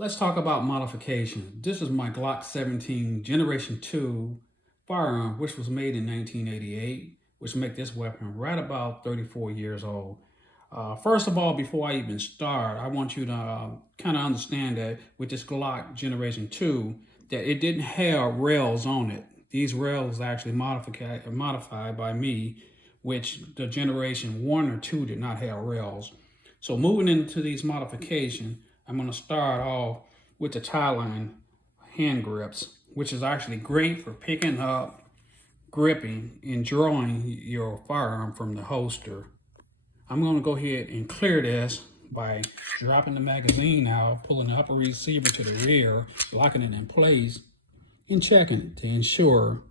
Let's talk about modifications. This is my Glock 17 Generation 2 firearm, which was made in 1988, which make this weapon right about 34 years old. First of all, before I even start, I want you to kind of understand that with this Glock Generation 2, that it didn't have rails on it. These rails actually modified by me, which the Generation 1 or 2 did not have rails. So moving into these modifications, I'm going to start off with the tie line hand grips, which is actually great for picking up, gripping, and drawing your firearm from the holster. I'm going to go ahead and clear this by dropping the magazine out, pulling the upper receiver to the rear, locking it in place, and checking it to ensure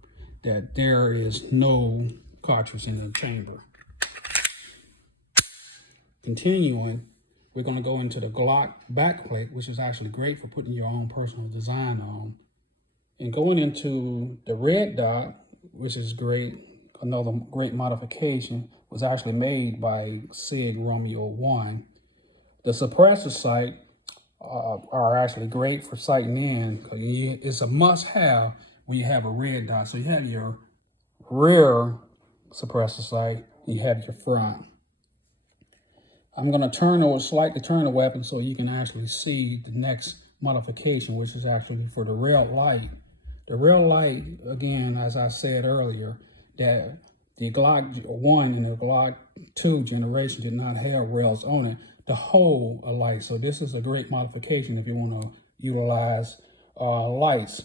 that there is no cartridge in the chamber. Continuing, we're going to go into the Glock backplate, which is actually great for putting your own personal design on. And going into the red dot, which is great, another great modification, was actually made by SIG Romeo 1. The suppressor sight are actually great for sighting in, because it's a must-have when you have a red dot. So you have your rear suppressor sight, and you have your front. I'm going to slightly turn the weapon so you can actually see the next modification, which is actually for the rail light. The rail light, again, as I said earlier, that the Glock 1 and the Glock 2 generation did not have rails on it to hold a light. So this is a great modification if you want to utilize lights.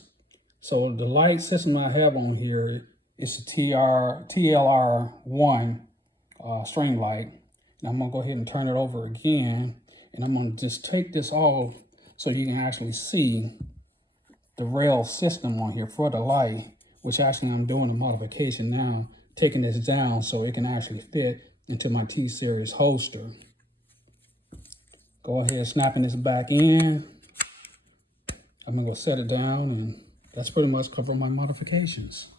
So the light system I have on here is the TLR1 string light. Now I'm going to go ahead and turn it over again, and I'm going to just take this off so you can actually see the rail system on here for the light, which actually I'm doing a modification now, taking this down so it can actually fit into my T-Series holster. Go ahead, snapping this back in. I'm going to go set it down, and that's pretty much cover my modifications.